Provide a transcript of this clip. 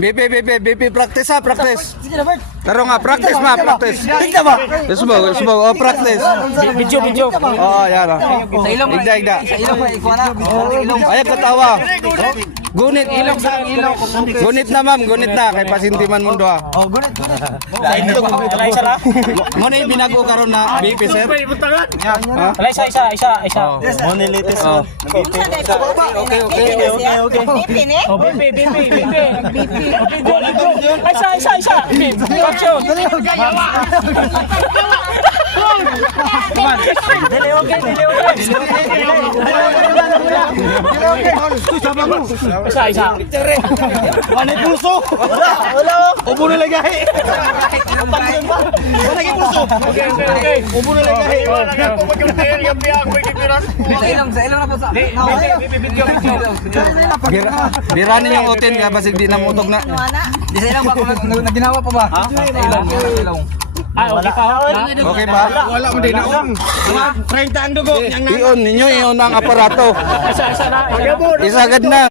BP, practice ha, practice. Sige na, Bert. Karo nga, practice ma, practice. Tignan ba? Isbog, oh, practice. Video. Oh, yan ah. Sa ilong. Igda. Sa ilong mo, ikuha na. Ayaw katawa. Gunit. Gunit na ma'am, gunit na. Kay pasintiman mundo ha. Oh, gunit. Isa lang. Muna yung binago karon na BP sir. Ha? Isa. Monelitis. Oh. Okay. Pipin eh? Oh, BP. Isa. Action. Isa. Ano yung puso? Wala. Ubo na lagay. Wala yung puso. Okay. Ubo na lagay. Sa ilong na po sa... Biranin yung utin nga basig di namutog na. Di sa ilong ba? Kung naginawa pa ba? Sa ilong. Okay pa. Okay ba? Wala mo din ako. 30 ang dugo. Iyon ninyo, iyon ang aparato. Isa na. Isagad na.